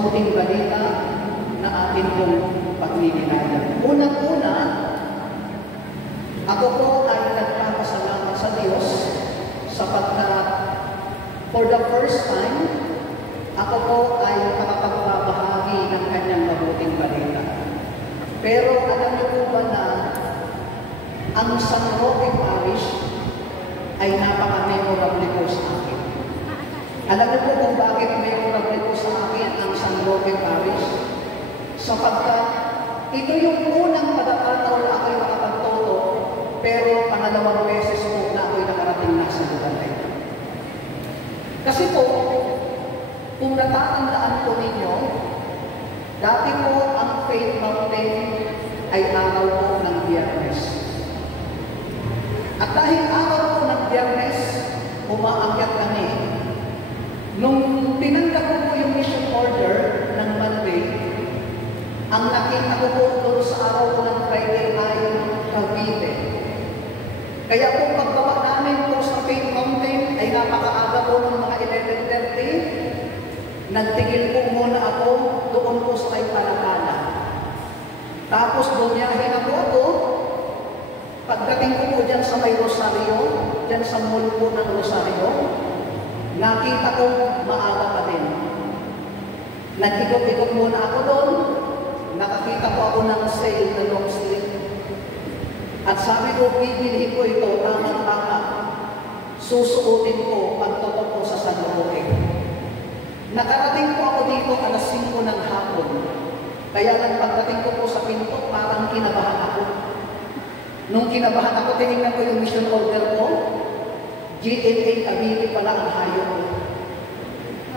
mabuting balita na atin kong pagninilayan. Unang-una, ako po ay nagpapasalamat sa Diyos sapagkat for the first time, ako po ay makapagbabahagi ng kanyang mabuting balita. Pero alam niyo po ba na ang San Roque Parish ay napaka-memorable po sa akin. Alam niyo po kung bakit memorable po sa akin ang San Roque Parish? Sapagkat ito yung unang pagkakataon na ako'y nakapagtotoo, pero pangalawang beses po na ako'y nakarating na sa lugar na ito. Kasi po, kung natatandaan po ninyo, dati po ang Faith Mountain ay araw po ng Biyernes. At dahil araw po ng Biyernes, umaakyat kami. Nung tinanggap ko po yung mission order ng Monday, ang nakita ko po doon sa araw po ng Friday ay Cavite. Kaya po paggawa namin po sa Faith Mountain ay napakaaga po ng mga 11:30. Nagtigil po muna ako doon po sa may Palakala. Tapos bumiyahe na po ako. Pagdating ko po dyan sa may Rosario, dyan sa mall po ng Rosario, nakita ko maaga pa din. Nag-ikot-ikot muna ako doon. Nakakita po ako ng sale na long sleeve. At sabi ko, bibilhin ko ito, tama-tama. Susuotin ko pagtotoo ko sa San Roque. Nakarating po ako dito alas 5 ng hapon. Kaya pagdating ko po sa pinto, parang kinabahan ako. Nung kinabahan ako, tinignan ko yung mission order ko. GMA Cavite pala ang hayop ko.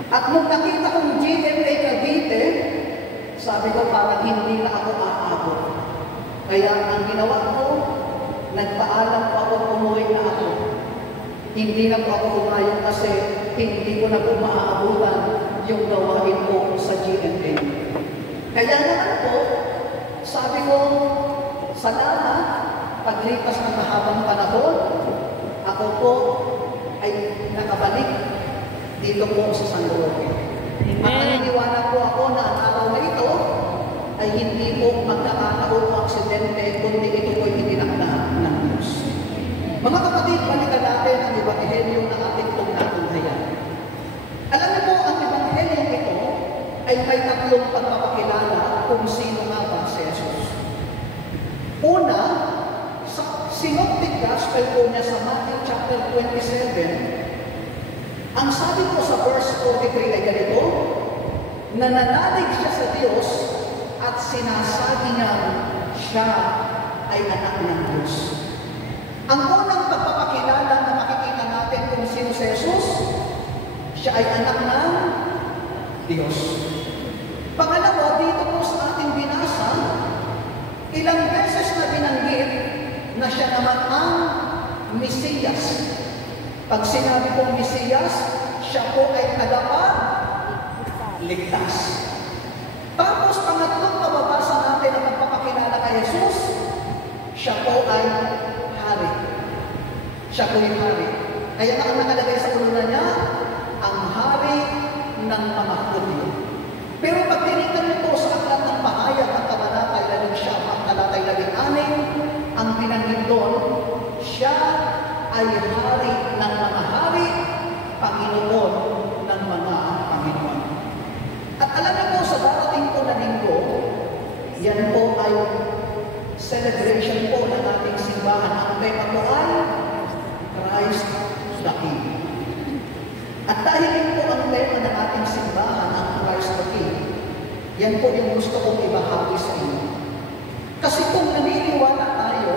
At nung nakita kong GMA Cavite, sabi ko parang hindi na ako aabot. Kaya ang ginawa ko, nagpaalam po ako, umuwi na ako. Hindi na po ako umayong kasi hindi ko na po maaabutan yung gawain ko sa GMA. Kaya naman po, sabi ko, salamat, paglipas ng mahabang panahon, ako po ay nakabalik dito po sa San Roque. At naniniwala po ako na ang araw na ito ay hindi po magkakataon o aksidente, kundi ito po ay itinakda ng Diyos. Mga kapatid, balikan natin ang ebanghelyo na ating pong natunghayan. Alam niyo po, ang ebanghelyo ito ay may tatlong pagpapakilala kung sino nga ba si Jesus. Una, sa Synoptic Gospel po niya sa Matthew chapter 27, ang sabi po sa verse 43 ay ganito, nananalig siya sa Diyos at sinasabi niya siya ay anak ng Diyos. Ang unang pagpapakilala na makikita natin kung sino si Jesus, siya ay anak ng Diyos. Pangalawa, dito po sa ating binasa, ilang beses na binanggit na siya naman ang Mesiyas. Pag sinabi kong Mesiyas, siya po ay tagapagligtas. Tapos, pangatlong mababasa natin ang magpapakilala kay Jesus, siya po ay hari. Siya po ay hari. Kaya ang nakalagay sa ulo niya, ang hari ng mga Hudyo. Pero pag tinignan nito sa aklat ng pahayag ng kabanata 11 ang talatay 16, ang binanggit doon, siya ay hari ng mga hari, Panginoon ng mga Panginoon. At alam niyo po, sa darating po na linggo, yan po ay celebration po ng ating simbahan. Ang tema po ay Christ the King. At dahil yun po ang tema ng ating simbahan, ang Christ the King, yan po yung gusto kong ibahagi sa inyo. Kasi kung naniniwala tayo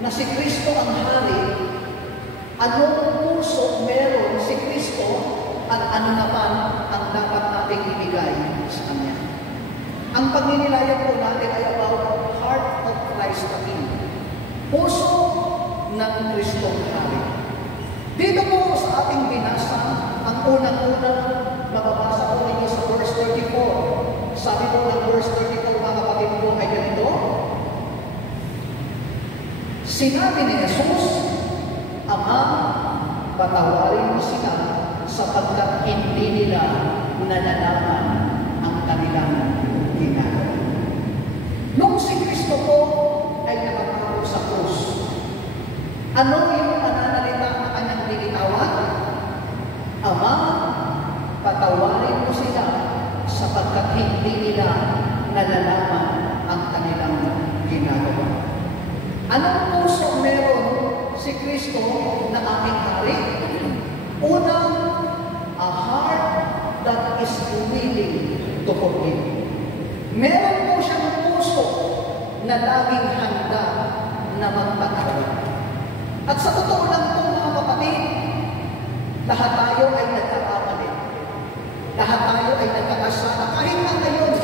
na si Kristo ang hari, anong puso meron si Kristo at ano naman ang dapat nating ibigay sa Kanya. Ang pagninilayan po natin ay about heart of Christ the King. Puso ng Kristong hari. Dito po sa ating binasa, ang unang-unang mababasa po ninyo sa verse 34. Sabi po ng verse 34, mga kapatid po ay ganito, sinabi ni Jesus, Ama, patawarin mo sila sapagkat hindi nila nalalaman hindi nila nalalaman ang kanilang ginagawa. Anong puso meron si Kristo na ating hari? Unang, a heart that is willing to forgive. Meron po siyang puso na laging handa na magpatawad. At sa totoo lang po mga kapatid, lahat tayo ay nagkakamali. Lahat tayo ay nagkakasala. Kahit na ngayon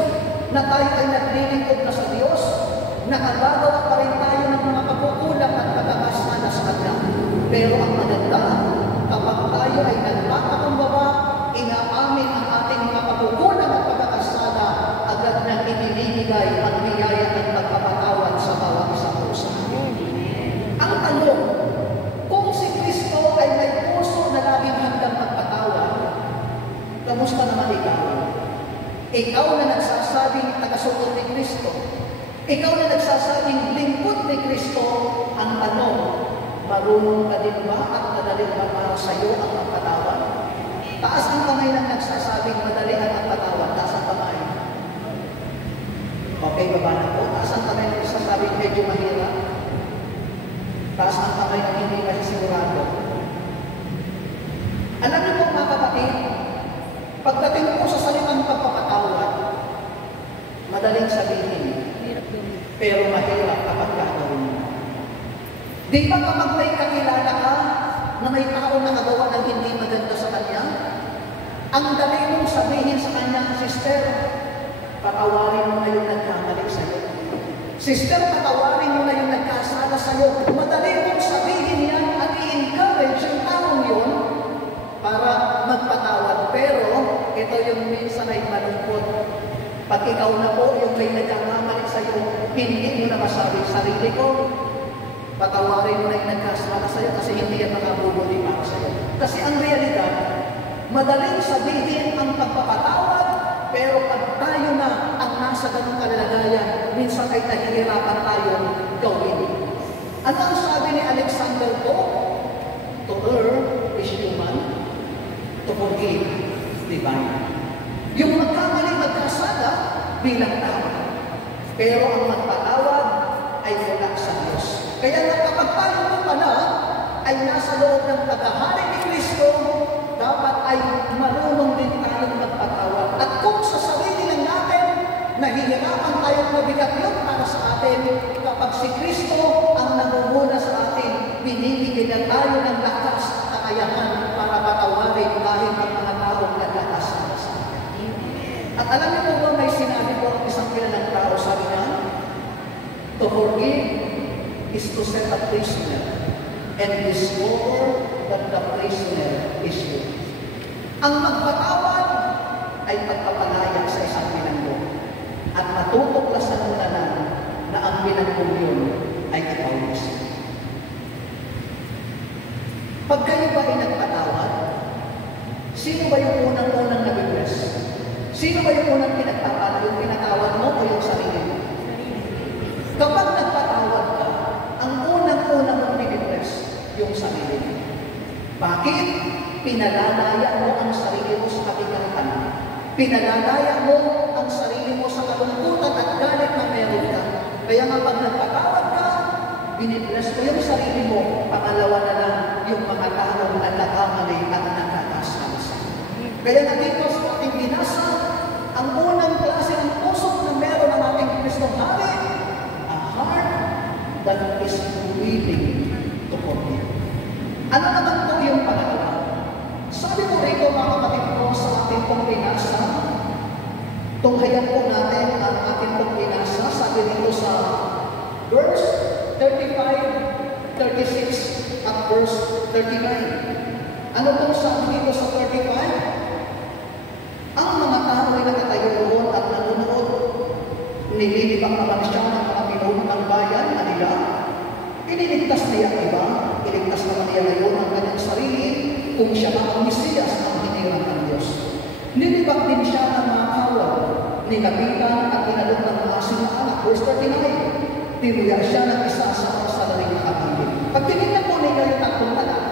na tayo ay naglilingkod na sa Diyos, nakagagawa pa rin tayo ng mga pagkukulang at pagkakasala sa Kanya. Pero ang maganda, kapag tayo ay nagpapakakumbaba, inaamin ang ating mga pagkukulang at pagkakasala, agad nang ibinibigay ang biyaya at pagpapatawad sa bawat isa po sa atin. Ang tanong, kung si Kristo ay may puso na laging handang magpatawad, kamusta naman ikaw? Ikaw na nagsasabing tagasunod ni Kristo, ikaw na nagsasabing lingkod ni Kristo, ang tanong, marunong ka din ba at madali ba para sa iyo ang magpatawad? Taas ang kamay ng nagsasabing madali ang magpatawad, taas ang kamay. Okay, baba na po. Taas ang kamay ng nagsasabing medyo mahirap. Taas ang kamay ng hindi masisigurado. Alam niyo po mga kapatid, pagdating po sa salitang pagpapatawad, madaling sabihin, pero mahirap kapag gagawin mo. Di ba kapag may kakilala ka na may tao na nagawa ng hindi maganda sa kanya, ang dali mong sabihin sa kanya, sister, patawarin mo na yung nagkamali sa'yo. Sister, patawarin mo na yung nagkasala sa'yo. Madali mong sabihin yan at i-encourage yung taong yun para magpatawad. Pero ito yung minsan ay malungkot. Pag ikaw na po yung may nagkamali sa'yo, hindi mo na masabi sarili ko, patawarin mo na yung nagkasala sa'yo kasi hindi yan makabubuli para sa'yo. Kasi ang realidad, madaling sabihin ang pagpapatawad, pero pag tayo na ang nasa ganong kalagayan, minsan ay nahihirapan tayong gawin. Ano ang sabi ni Alexander po? To err is human, to forgive is divine. Yung magkamali, magkasala, bilang tao. Pero ang magpatawad ay mula sa Diyos. Kaya na kapag tayo po pala ay nasa loob ng paghahari ni Kristo, dapat ay marunong din tayong magpatawad. At kung sa sarili lang natin, nahihirapan tayong mabigat yun para sa atin, kapag si Kristo ang nangunguna sa atin, binibigyan tayo ng lakas at kakayahan para patawarin kahit ang mga taong nagkakasala sa atin. At alam niyo po may sinabi po ang isang kilalang tao, sabi niya, to forgive is to set a prisoner and discover that the prisoner is you. Ang magpatawad ay pagpapalaya sa isang binanggo at matutuklasan mo na na ang binanggong yun ay ikaw mismo. Pag kayo ba ay nagpatawad, sino ba yung unang-unang nag-bless? Sino ba yung unang pinagpapala? Yung pinatawad mo o yung sarili mo? Kapag nagpatawad ka, ang unang-unang mong binibless, yung sarili mo. Bakit? Pinalalaya mo ang sarili mo sa kabigatan. Pinalalaya mo ang sarili mo sa kalungkutan at galit na meron ka. Kaya nga pag nagpatawad ka, binibless mo yung sarili mo, pangalawa na lang yung mga taong nagkakamali at nagkakasala. Kaya nga dito sa ating binasa, ang unang klase ng puso na meron ang ating Kristong Hari, a heart that is willing to forgive. Ano naman po yung pangalawa? Sabi ko rito mga kapatid ko sa ating pong binasa, tunghayan po natin ang ating pong binasa, sabi dito sa verse 35, 36 at verse 39. Ano pong sabi dito sa 35? Ang mga tao ay nakatayo roon at nanonood. Nililibang naman siya ng mga pinuno ng bayan, Manila. Iniligtas niya ang iba, iligtas naman niya ngayon ang kanyang sarili kung siya ang Mesiyas ang hinirang ng Diyos. Nilibak din siya ng mga kawal, ninabitan at inalok ng mga sinaanak. Verse 39, tinuya siya ng isa sa mga salaring nakapili. Pag tinignan po ninyo yung tatlong talata,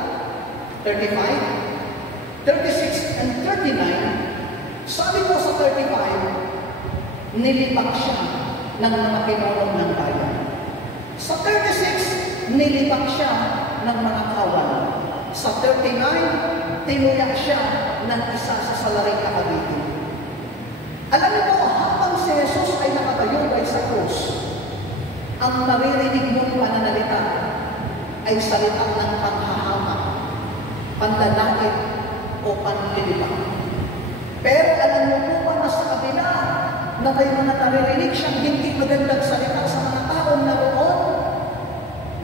35, 36, and 39, sabi po sa 35, nilibak siya ng mga pinulong ng bayan. Sa 36, nilibak siya ng mga kawal. Sa 39, tinuyak siya ng isa sa salaring kakabitin. Alam niyo po, habang si Jesus ay nakatayubay sa krus, ang naririnig mong pananalita ay salita ng panghahamak, panlalait o panlilibak. Pero alam niyo po ba na sa kabila na may mga naririnig siyang hindi magandang salita sa mga taong naroon,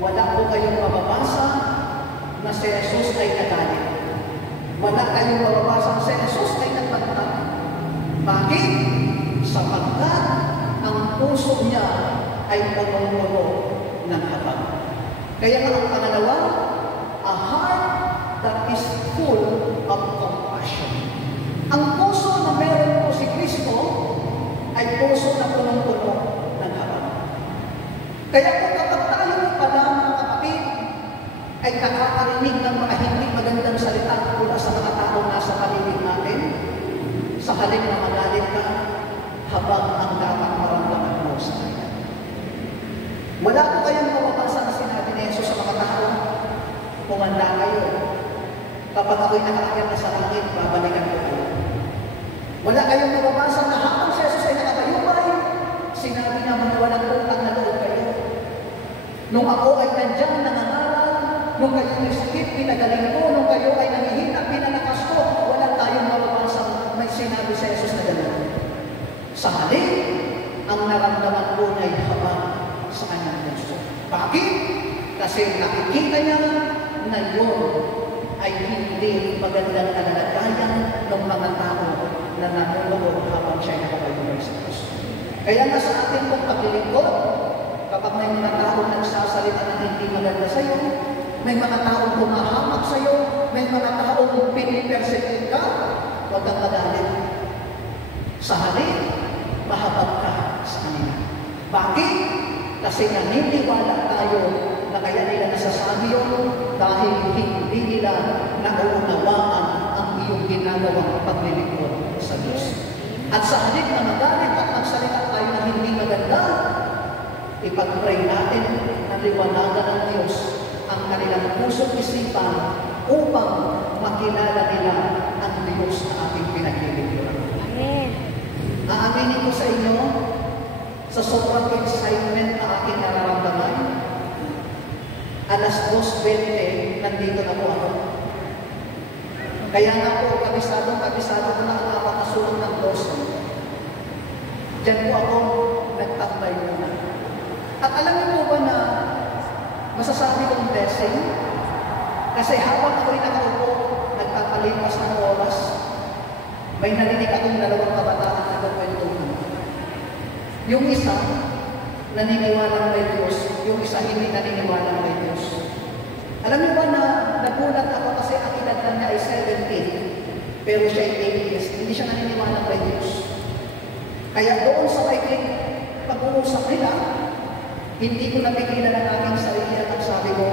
wala po kayong mababasa na si Jesus ay nagalit. Wala kayong mababasa na si Jesus ay nagpagtag. Bakit? Sapagkat ang puso niya ay punong-puno ng habag. Kaya nga ang pangalawa, a heart that is full of compassion. Ang puso na meron po si Kristo ay puso na punong-puno ng habag. Kaya kung kapag tayo pala mga kapatid ay nakakarinig ng mga hindi magandang salita mula sa mga taong nasa paligid natin, sa halip na magalit ka, habang ang dapat maramdaman mo sa kanya. Wala po kayong mababasa na sinabi ni Jesus sa mga tao, kumanda kayo. Kapag ako'y nakaakyat na sa langit, babalikan ko kayo. Wala kayong mababasa na habang si Jesus ay nakatayubay, sinabi niya mga walang utang na loob kayo. Nung ako ay nandiyan nangangaral, nung kayo ay sakit, pinagaling ko, nung kayo ay nangihina, pinalakas ko, wala tayong mababasa may sinabi si Jesus na gano'n. Sa halip, ang naramdaman ko niya ay habang sa kanyang puso. Bakit? Kasi nakikita niya na yun ay hindi magandang kalagayan ng mga tao na nanunood habang siya nakatayubay sa Diyos. Kaya nga sa ating pong paglilingkod, kapag may mga tao nagsasalita na hindi maganda sa iyo, may mga taong humahamak sa iyo, may mga taong pinipersecute ka, huwag kang magalit. Sa halip, mahabag ka sa kanila. Bakit? Kasi naniniwala tayo na kaya nila nasasabi yun dahil hindi nila nauunawaan ang iyong ginagawang paglilingkod sa Diyos. At sa halip na magalit at magsalita tayo na hindi maganda, ipag-pray natin na liwanagan ng Diyos ang kanilang puso't isipan upang makilala nila ang Diyos na ating pinaglilingkuran. Amen. Aaminin ko sa inyo, sa sobrang excitement na aking nararamdaman, alas 2:20, nandito na po ako. Kaya nga po, kabisado ko na ang napakasulong ng Diyos. Diyan po ako nagtakbay muna. At alam niyo po ba na masasabi kong blessing? Kasi habang ako'y nakaupo, nagpapalipas ng oras, may narinig akong dalawang kabataan na nagkwentuhan. Yung isa, naniniwalang may Diyos. Yung isa, hindi naniniwalang may Diyos. Alam niyo ba na nagulat ako kasi ang edad na niya ay 70, pero siya ay atheist. Hindi siya naniniwalang may Diyos. Kaya doon sa maikling pag-uusap nila, hindi ko napigilan ang aking sarili at ang sabi ko,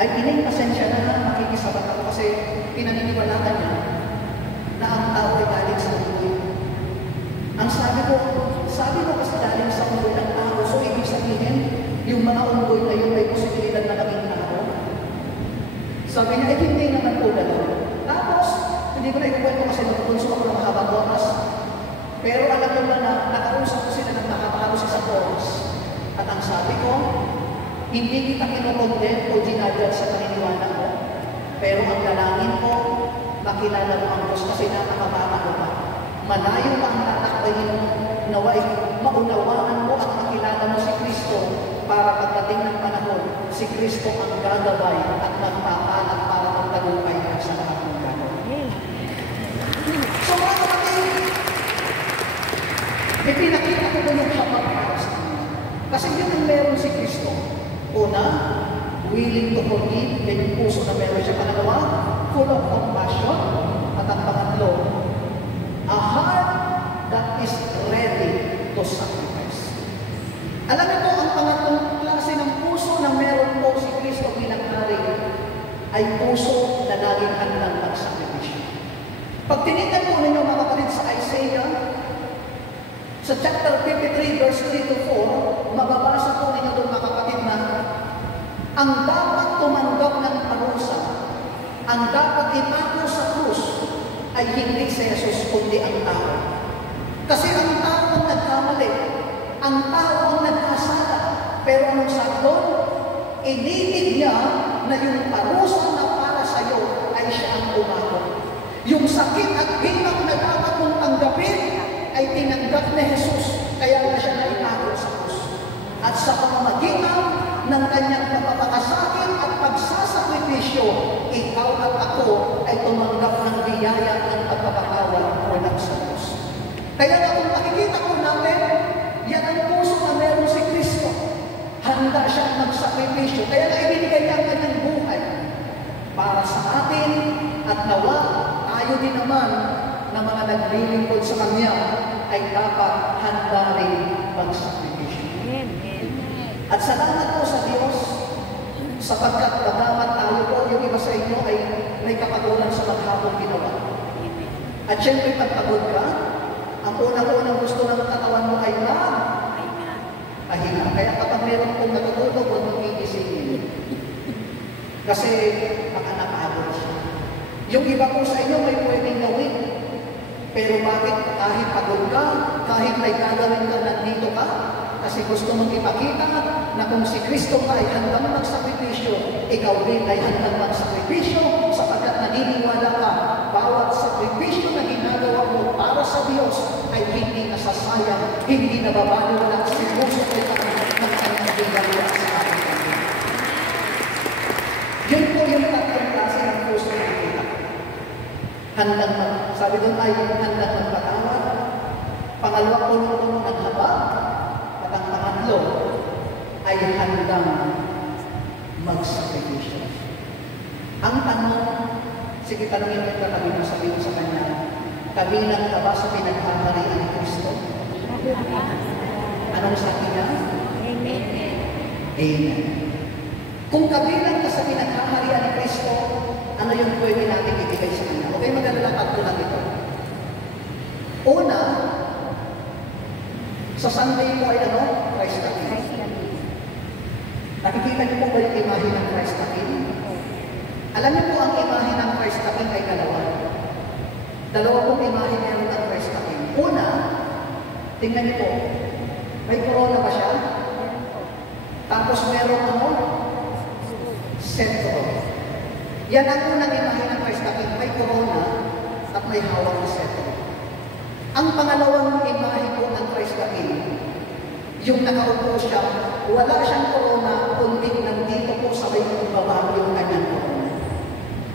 ay ining pasensya na makikisabat ako kasi pinaniniwalaan niya na ang tao ay galing sa mundo. Ang sabi ko kasi galing sa mundo ng tao, so ibig sabihin, yung mga unggoy na yun ay posibilidad na naging tao. Sabi niya, hindi naman po gano'n. Tapos, hindi ko na ikukwento kasi nagpupunso ako ng mahabang oras. Pero alam mo na nakausap ko sila ng makapahalos isang oras. At ang sabi ko, hindi kita kinukondem o ginadjudge sa paniniwala ko. Pero ang dalangin ko, makilala mo ang Diyos kasi nakakabata ko pa. Malayo pa ang tatakbayin mo, naway maunawaan mo at makilala mo si Kristo para pagdating ng panahon, si Kristo ang gagaway at magpapalat para magtagumpay ka sa lahat ng gagawin. So mga kapatid, ipinakita ko po yung habang para sa kanya. Kasi yun ang meron si Kristo. Una, willing to forgive, may puso na meron siya. Pangalawa, full of compassion. At ang pangatlo, a heart that is ready to sacrifice. Alam niyo po, ang pangatlong klase ng puso na meron po si Kristo bilang hari ay puso na laging handang magsakripisyo. Pag tinignan po ninyo mga kapatid sa Isaiah Sa chapter 53, verse 3 to 4, mababasa po ninyo doon mga kapatid na ang dapat tumanggap ng parusa, ang dapat ipako sa krus, ay hindi si Jesus, kundi ang tao. Kasi ang tao ang nagkamali, ang tao ang nagkasala. Pero anong sabi doon? Ininig niya na yung parusa na para sa iyo ay siya ang umako. Yung sakit at bilang na dapat mong tanggapin ay tinanggap ni Jesus, kaya na siya naipako sa krus. At sa pamamagitan ng kanyang pagpapakasakit at pagsasakripisyo, ikaw at ako ay tumanggap ng biyaya ng pagpapakawal mula sa krus. Kaya na kung nakikita ko natin, yan ang puso na meron si Kristo. Handa siyang magsakripisyo. Kaya na ibinigay niya ang kanyang buhay para sa atin at nawa tayo din naman na mga naglilingkod sa Kanya ay dapat handa rin magsakripisyo. At salamat po sa Diyos sapagkat dapat tayo po, yung iba sa inyo ay may kapagulan sa maghapong ginawa. At syempre pagpagod ka, ang unang-unang gusto ng katawan mo ay pahinga. Kaya kapag meron kong natutulog, huwag mong iisipin. Kasi baka napagod siya. Yung iba po sa inyo may pwedeng gawin. Pero bakit kahit pagod ka, kahit may gagawin ka, nandito ka? Kasi gusto mong ipakita na kung si Kristo ka ay handang magsakripisyo, ikaw din ay handang magsakripisyo sapagkat naniniwala ka, bawat sakripisyo na ginagawa mo para sa Diyos ay hindi nasasayang, hindi nababaliwala si puso ko ng kanyang ginagawa sa ating Panginoon. Yun po yung tatlong klase ng puso na nakita. Sabi doon ay handang magpatawad, pangalawa puno-puno ng habag, at ang pangatlo ay handang magsakripisyo. Ang tanong, sige tanongin mo yung katabi mo, sabihin mo sa kanya, kabilang ka ba sa pinaghaharian ni Kristo? Anong sabi niya? Amen. Amen. Kung kabilang ka sa pinaghaharian ni Kristo, ano yung pwede natin ibigay sa kanya? Okay, magdadala tatlo lang ito. Una, sa Sunday po ay ano? Christ the King. Nakikita niyo po ba yung imahe ng Christ the King? Alam niyo po ang imahe ng Christ the King ay dalawa. Dalawa pong imahe meron ng Christ the King. Una, tingnan niyo po, may corona ba siya? Tapos meron ano? Sentro. Yan ang unang imahe ng Christ the King. May corona at may hawak na sentro. Ang pangalawang imahe po ng Christ the King, yung nakaupo siya, wala siyang corona, kundi nandito po sa may baba yung kanyang corona.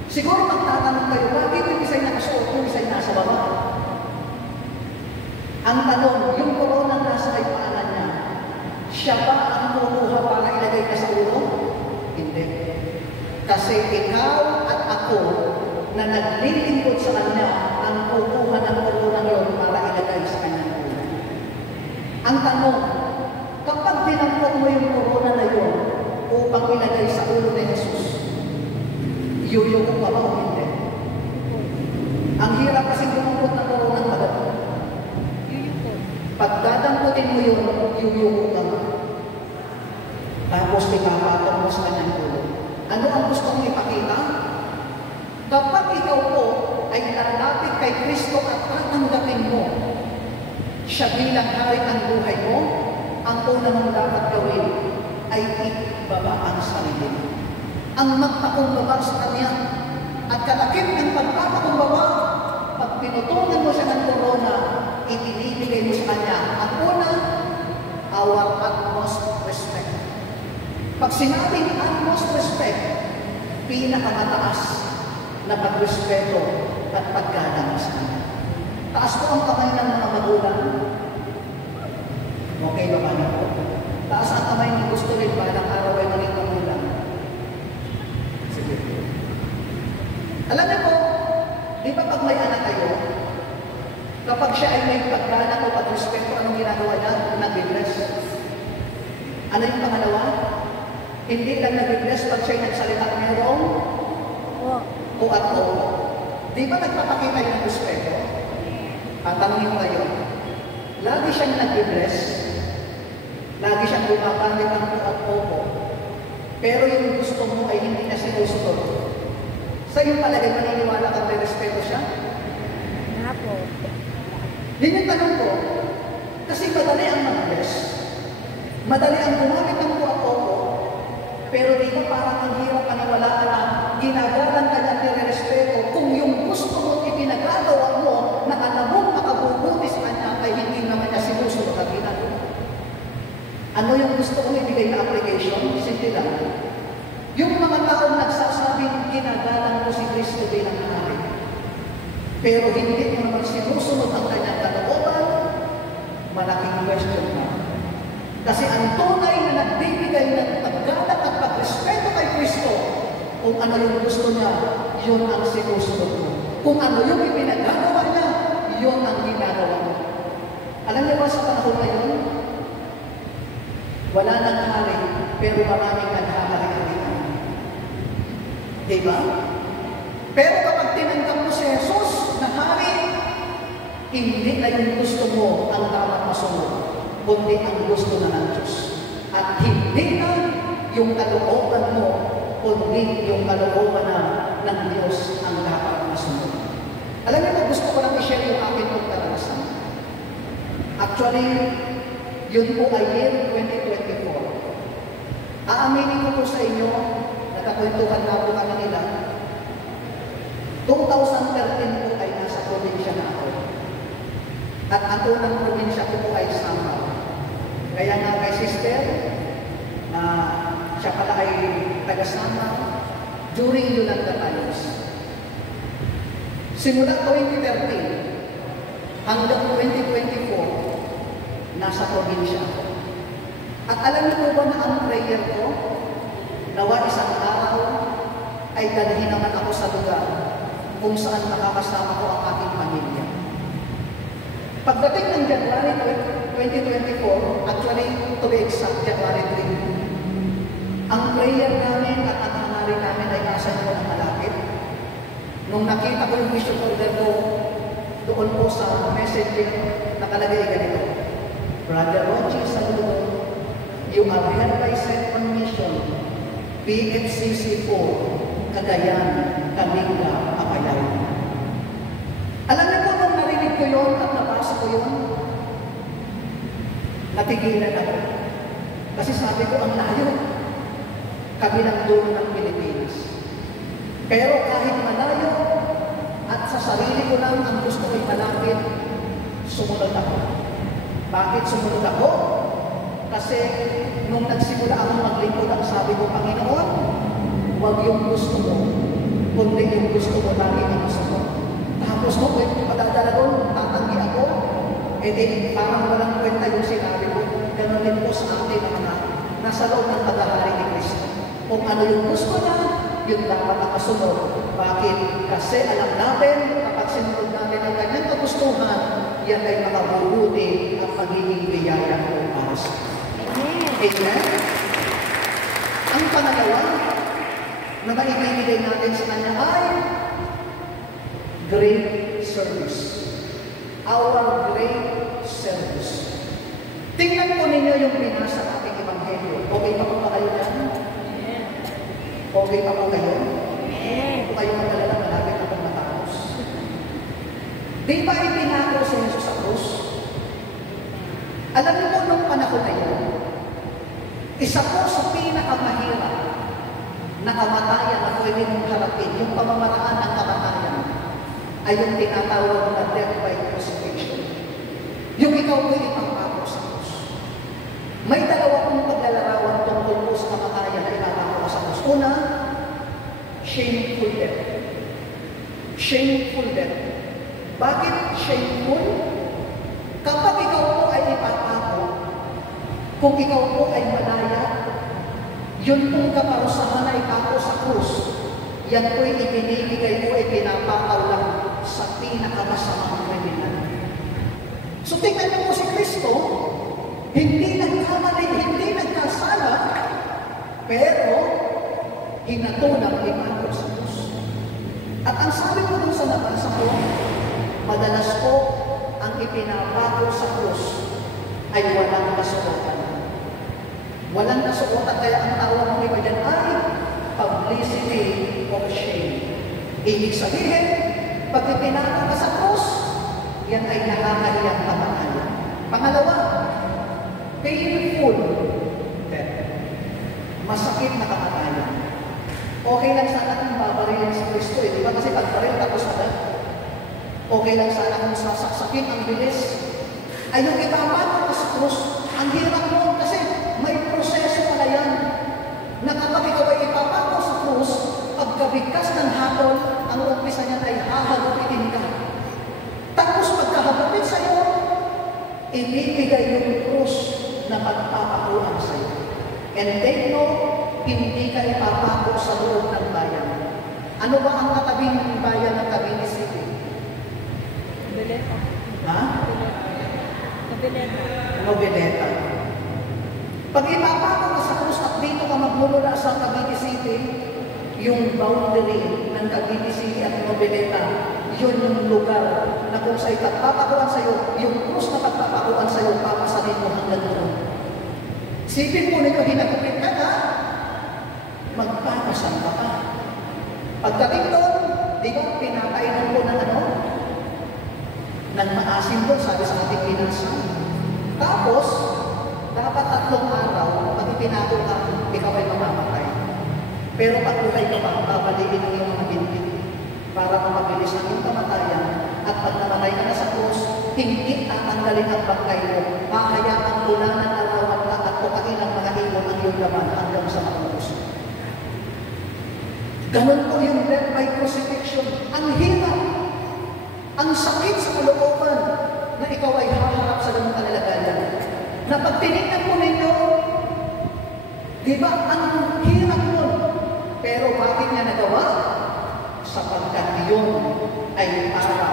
Siguro magtatanong kayo, bakit yung isa'y nakasuot, yung isa'y nasa baba? Ang tanong, yung corona nasa may paanan niya, siya ba ang kukuha para ilagay ka sa ulo? Hindi. Kasi ikaw at ako na naglilingkod sa kanya ang kukuha ng corona yun para ilagay sa kanyang ulo. Ang tanong, kapag dinampot mo yung corona na yun upang ilagay sa ulo ni Jesus, yuyuko ka ba o hindi? Ang hirap kasi dinampot ng corona na gano'n. Pag dadamputin mo yun, yuyuko ka ba? Tapos ipapatong mo sa kanyang ulo. Ano ang gusto mong ipakita? Kapag ikaw po ay lalapit kay Kristo at tatanggapin mo siya bilang hari ng buhay mo, ang una mong dapat gawin ay ibaba ang sarili. Ang magpakumbaba sa Kanya at kalakip ng pagpapakumbaba, pag pinutungan mo siya ng corona, ibinibigay mo sa Kanya. Ang una, our utmost respect. Pag sinabing utmost respect, pinakamataas na pagrespeto at paggalang sa Kanya. Taas po ang kamay ng mga magulang. Okay ba niyo po? Taas ang kamay ng gusto rin ba ng araw ay maging magulang? Sige. Alam niyo po, di ba pag may anak kayo, kapag siya ay may paggalang o pagrespeto, anong ginagawa niya? Nag-bless. Ano yung pangalawa? Hindi lang nag-bless pag siya'y nagsalita merong o at o. Di ba nagpapakita yung respeto? Tanungin ko kayo, lagi siyang nag-bless, lagi siyang gumagamit ng po at opo, pero yung gusto mo ay hindi niya sinusunod. Sa iyong palagay, maniniwala kang may respeto siya? Nga po. Yun yung tanong ko. Kasi madali ang mag-bless. Madali ang gumamit ng po at opo, pero di ba parang ang hirap paniwalaan na ginagalang ka niya nire-respeto kung yung gusto mo ipinagagawa mo na alam mong makabubuti sa kanya ay hindi naman niya sinusunod ang ginagawa. Ano yung gusto kong ibigay na application? Simple lang. Yung mga taong nagsasabing ginagalang mo si Kristo bilang hari, pero hindi mo naman sinusunod ang kanyang kalooban, malaking question na. Kasi ang tunay na nagbibigay ng paggalang at pagrespeto kay Kristo, kung ano yung gusto niya, yun ang sinusunod mo. Kung ano yung ipinagagawa niya, yun ang ginagawa mo. Alam niyo ba sa panahon ngayon, wala nang hari, pero maraming naghahari-harian. Diba? Pero kapag tinanggap mo si Jesus na hari, hindi na yung gusto mo ang dapat masunod, kundi ang gusto na ng Diyos. At hindi na yung kalooban mo, kundi yung kalooban na ng Diyos ang dapat masunod. Alam niyo, gusto ko lang i-share yung akin kong karanasan. Actually, yun po ay year 2024. Aaminin ko po sa inyo, nakakwentuhan na po kami nila, 2013 po ay nasa probinsya na ako. At ang unang probinsya ko po ay Samar. Kaya nga kay sister, na siya pala ay taga-Samar, during Yolanda times. Simula 2013 hanggang 2024, nasa probinsya ako. At alam niyo po ba na ang prayer ko, nawa isang araw ay dalhin naman ako sa lugar kung saan nakakasama ko ang aking pamilya. Pagdating ng January 2024, actually to be exact, January 3, ang prayer namin at ang hangarin namin ay nasa inyo na malapit. Nung nakita ko yung mission order ko, doon po sa messaging nakalagay ganito, Brother Rochi Saludo, you are hereby sent on mission, PFCC 4, Cagayan, Kalinga, Apayao. Alam niyo po, nung narinig ko yun at nabasa ko yun, natigilan ako. Kasi sabi ko, ang layo, kabilang dulo ng Pilipinas. Pero kahit malayo, at sa sarili ko lang ang gusto ko'y malapit, sumunod ako. Bakit sumunod ako? Kasi nung nagsimula akong maglingkod, ang sabi ko, Panginoon, huwag yung gusto mo, kundi yung gusto mo lagi ang masunod. Tapos no, kung padadala doon, tatanggi ako, di parang walang kwenta yung sinabi ko. Ganon din po sa atin na mga nasa loob ng paghahari ni Kristo. Kung ano yung gusto niya, yun dapat nakasunod. Bakit? Kasi alam natin, kapag sinunod natin ang kanyang kagustuhan, yan ay makabubuti at magiging biyaya ko para sa Amen? Ang pangalawa na maibibigay natin sa kanya ay great service. Our great service. Tingnan po ninyo yung binasa nating Ebanghelyo. Okay pa po ba kayo yan? Okay pa po kayo? Kung kayo magdalala, malapit na pong matapos. Di ba ipinako si Jesus sa krus? Alam niyo po nung panahon na yun, isa po sa pinakamahirap na kamatayan na pwede mong harapin, yung pamamaraan ng kamatayan, ay yung tinatawag na death by crucifixion. Yung ikaw po ipangako sa krus. May dalawa pong paglalarawan tungkol po sa kamatayan na ipangako sa krus. Una, shameful death. Shameful death. Bakit shameful? Kapag ikaw po ay ipangako, kung ikaw po ay malaya, yun pong kaparusahan na ipangako sa krus, yan po'y ibinibigay mo, ipinapakaw lang sa pinakamasamang kriminal. So tingnan niyo po si Kristo, hindi nagkamali, hindi nagkasala, pero hinatunang ipangako sa krus. At ang sabi ko dun sa nabasa ko, madalas po, ang ipinabago sa krus ay walang kasuotan. Walang kasuotan, kaya ang tawag ng iba dyan ay publicity of shame. Ibig sabihin, pag ipinabago ka sa krus, yan ay nakakahiyang kamatayan. Pangalawa, painful death. Masakit na kamatayan. Okay lang sana kung babarilin sa Kristo eh. Di ba? Kasi pagbaril tapos agad. Okay lang sana kung sasaksakin ang bilis. Ay yung ipapano sa krus, ang hirap mo kasi may proseso pala yan. Na kapag ikaw ay ipapano sa krus, pagkabigkas ng hapon, ang umpisa niyan ay hahagupitin ka. Tapos pagkahagupit sa'yo, ibibigay yung krus na pagpapakuan sa'yo. And take note, hindi ka ipapako sa loob ng bayan. Ano ba ang katabing bayan ng Cavite City? Noveleta. Ha? Noveleta. Noveleta. Pag ipapako ka sa krus at dito ka magmumula sa Cavite City, yung boundary ng Cavite City at Noveleta, yun yung lugar na kung sa'yo pagpapakuan sa'yo, yung krus na pagpapakuan sa'yo, papasanin mo hanggang doon. Sipin mo nito, hinagupit ka na, magpapasamba ka. Pagdating doon, di ba, pinapainom ko ng ano? Ng maasim doon, sabi sa ating pinansan. Tapos, dapat 3 araw, pag ipinato ka, ikaw ay mamamatay. Pero pag ulay ka pa, babalikin ang iyong mga bintik para mapabilis ang iyong kamatayan. At pag namatay ka na sa krus, hindi tatanggalin ang bangkay mo. Mahayaan mula ng arawan ka at kukain ang mga ibon ang iyong laman hanggang sa matapos. Ganun po yung death by crucifixion. Ang hirap, ang sakit sa kalooban na ikaw ay haharap sa ganung kalagayan. Na pag tinignan mo ninyo, di ba, ang hirap nun. Pero bakit niya nagawa? Sapagkat yun ay para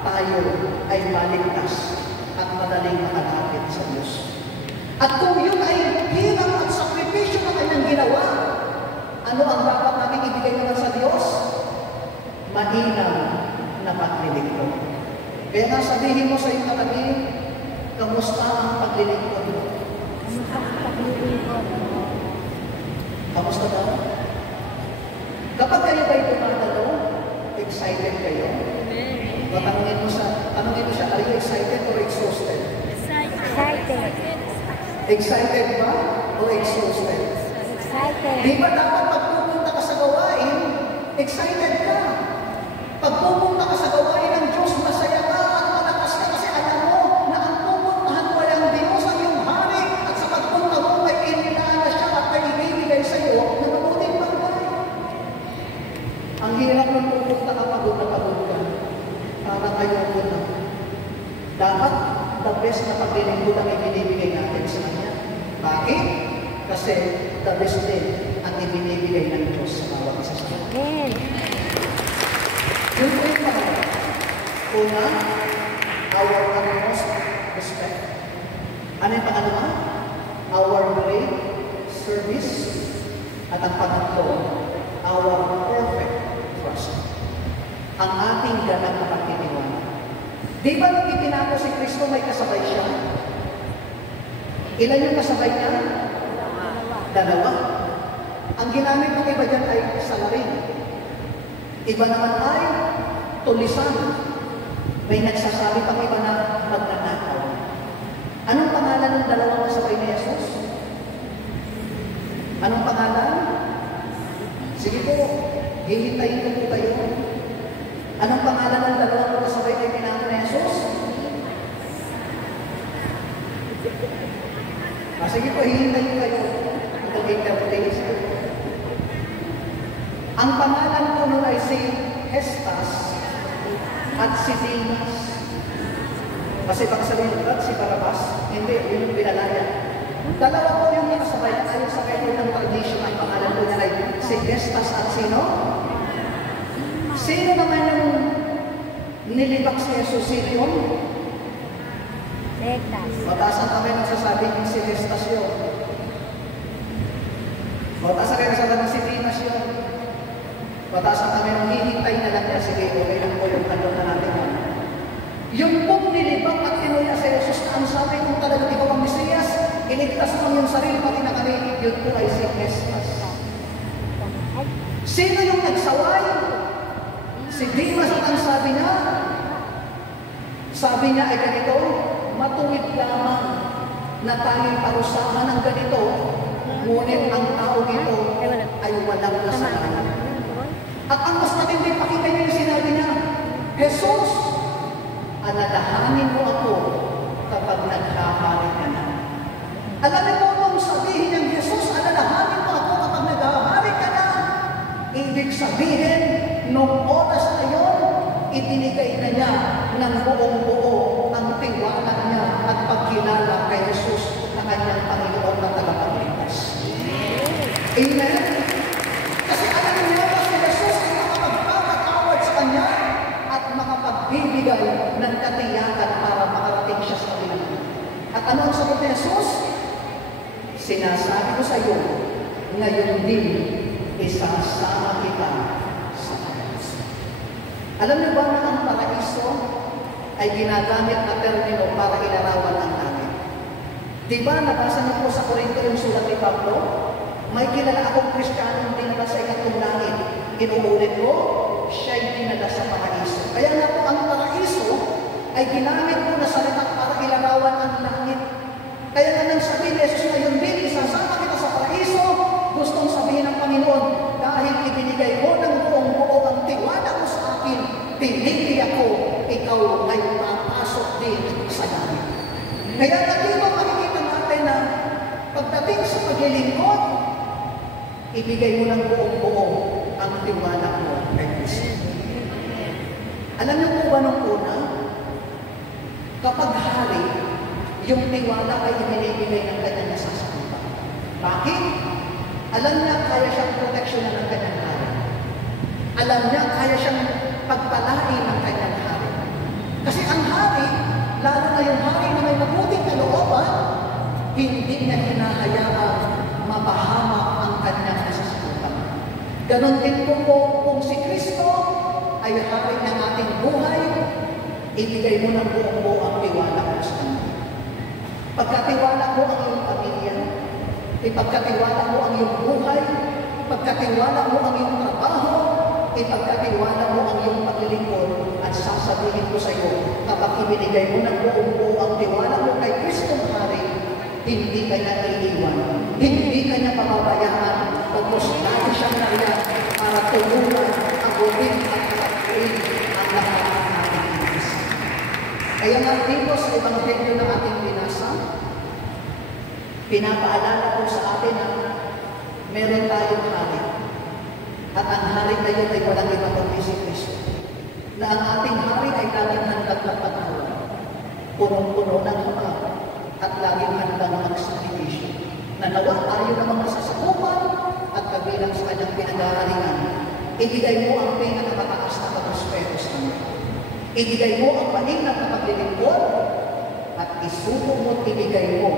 tayo ay maligtas at madaling makalapit sa Diyos. At kung yun ay hirap at sakripisyo na kanyang ginawa, ano ang dapat natin ibigay naman sa Diyos? Mainam na paglilingkod. Kaya nga sabihin mo sa iyong katabi, kamusta ang paglilingkod mo? Kamusta ang paglilingkod mo? Kamusta ba? Kapag kayo ba'y tumatalo, excited kayo? Tanungin mo siya, are you excited or exhausted? Excited. Excited ba o exhausted? Excited. Di ba dapat pag pupunta ka sa gawain, excited ka? Pag pupunta ka sa gawain ng Diyos, masaya ka at malakas ka kasi alam mo na ang pupuntahan mo ay ang Diyos, ang iyong hari, at sa pagpunta mo may inilaan na siya at may ibibigay sa iyo na mabuting bagay. Ang hirap ng pupunta ka pagod na pagod ka. Parang ayoko na. Dapat the best na paglilingkod ang ibinibigay natin sa Kanya. Bakit? Kasi the best din ang ibinibigay ng Diyos sa bawat isa sa atin. Amen. Yung po yung mga, una, our utmost respect. Ano yung pangalawa? Our great service. At ang pangatlo, our perfect trust. Ang ating ganang na pagtitiwala. Di ba nung ipinako si Kristo may kasabay siya? Ilan yung kasabay niya? Dalawa. Ang ginamit ng iba dyan ay salarin. Iba naman ay tulisan. May nagsasabi pang iba na magnanakaw. Anong pangalan ng dalawang kasabay ni Jesus? Anong pangalan? Sige po, hihintayin ko po tayo. Anong pangalan ng dalawang kasabay kay pinako ni Jesus? Sige po, hihintayin kayo. Mag-interpretation. Ang pangalan po nun ay si Hestas at si Dimas. Kasi baka sabihin, si Barabas, hindi, yun yung binalaya. Dalawa po yung nakasabay, ayon sa kayo ng tradition, ang pangalan po nila ay si Hestas at sino? Sino naman yung nilibak si Jesus? Sino yun? Hestas. Mataasan kami nagsasabi yung si Hestas yun. Mataasan kayo nagsasabi ng si Dimas yun. Mataasan kami nung hihintay na lang niya. Sige, okay lang po yung tanong na natin. Yung pong nilibak at kinuya sa Jesus na ang sabi kung talagang ikaw ang Mesiyas, iligtas mo ang iyong sarili pati na kami, yun po ay si Jesus. Sino yung nagsaway? Si Demas at ang sabi niya ay ganito, matuwid lamang na tayong parusahan ng ganito, ngunit ang tao nito ay walang kasalanan. At ang mas matindi, pakita niyo yung sinabi niya, Jesus, alalahanin mo ako kapag naghahari ka na. Alam mo nung sabihin niyang Jesus, alalahanin mo ako kapag naghahari ka na, ibig sabihin, nung oras na yun, ibinigay na niya ng buong-buo ang tiwala niya at pagkilala kay Jesus na kanyang Panginoon na tagapagligtas. Amen? Kasi alam niyo ba si Jesus ay makapagpapatawad sa kanya at makapagbibigay ng katiyakan para makarating siya sa kanya. At ano ang sagot ni Jesus? Sinasabi ko sa iyo, ngayon din, isasama kita sa paraiso. Alam niyo ba na ang paraiso ay ginagamit na termino para ilarawan ang langit? Diba, nabasa niyo po sa Korinto yung sulat ni Pablo? May kilala akong Kristiyanong dinala sa ikatlong langit. Inuulit ko, siya'y dinala sa paraiso. Kaya nga po, ang paraiso ay ginamit po na salita para ilarawan ang langit. Kaya nga nang sabihin ni Jesus, ngayon din, isasama kita sa paraiso, gustong sabihin ng Panginoon, dahil ibinigay mo ng buong-buo ang tiwala mo sa akin, pinili ako, ikaw ay papasok din sa langit. Kaya dito makikita natin na pagdating sa paglilingkod, ibigay mo ng buong-buo ang tiwala mo kay Kristo. Alam niyo po ba nung una, kapag hari, yung tiwala ay ibinibigay ng kanyang nasasakupan. Bakit? Alam niya kaya siyang proteksyonan ng kanyang hari. Alam niya kaya siyang pagpalain ng kanyang hari. Kasi ang hari, lalo na yung hari na may mabuting kalooban, hindi niya hinahayaan mapahamak ang kanyang nasasakupan. Ganon din po kung si Kristo ay hari ng ating buhay, ibigay mo ng buong-buo ang tiwala mo sa kanya. Pagkatiwala mo ang iyong pamilya, ipagkatiwala mo ang iyong buhay, pagkatiwala mo ang iyong trabaho, ipagkatiwala mo ang iyong paglilingkod, at sasabihin ko sa iyo, kapag ibinigay mo ng buong-buo ang tiwala mo kay Kristong Hari, hindi ka niya iiwan, hindi ka niya pababayaan, pagkos lagi siyang nariyan para tulungan, agutin at katapuin ang lahat ng ating isa. Kaya nga dito sa Ebanghelyo ng ating binasa, pinapaalala po sa atin na meron tayong hari. At ang hari na yun ay walang iba kundi si Kristo. Na ang ating hari ay laging handang magpatawad, punong-puno ng hamag, at laging handang magsakripisyo. Na nawa tayo ng mga sasakupan at kabilang sa kanyang pinag-aarihan, ibigay mo ang pinakamataas na pagrespeto sa kanya. Ibigay mo ang maingat na paglilingkod at isuko mo, ibigay mo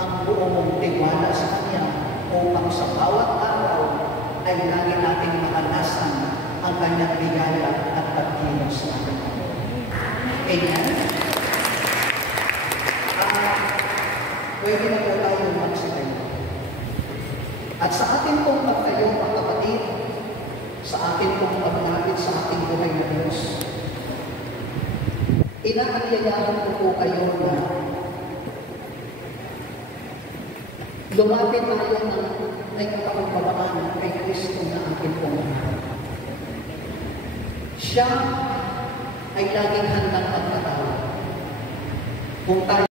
ang buong mong tiwala sa Kanya upang sa bawat araw ay lagi nating makalasan ang Kanyang bigaya at pagkilos natin. Amen? Pwede na po tayo magsigayo. At sa ating pong pagtayo, mga kapatid, sa ating pong paglapit sa ating buhay na Diyos, inaanyayahan ko po kayo na lumapit tayo ng nagkakapagbabaan kay Kristo na ating pong mahal. Siya ay laging handang magpatawad. Kung tayo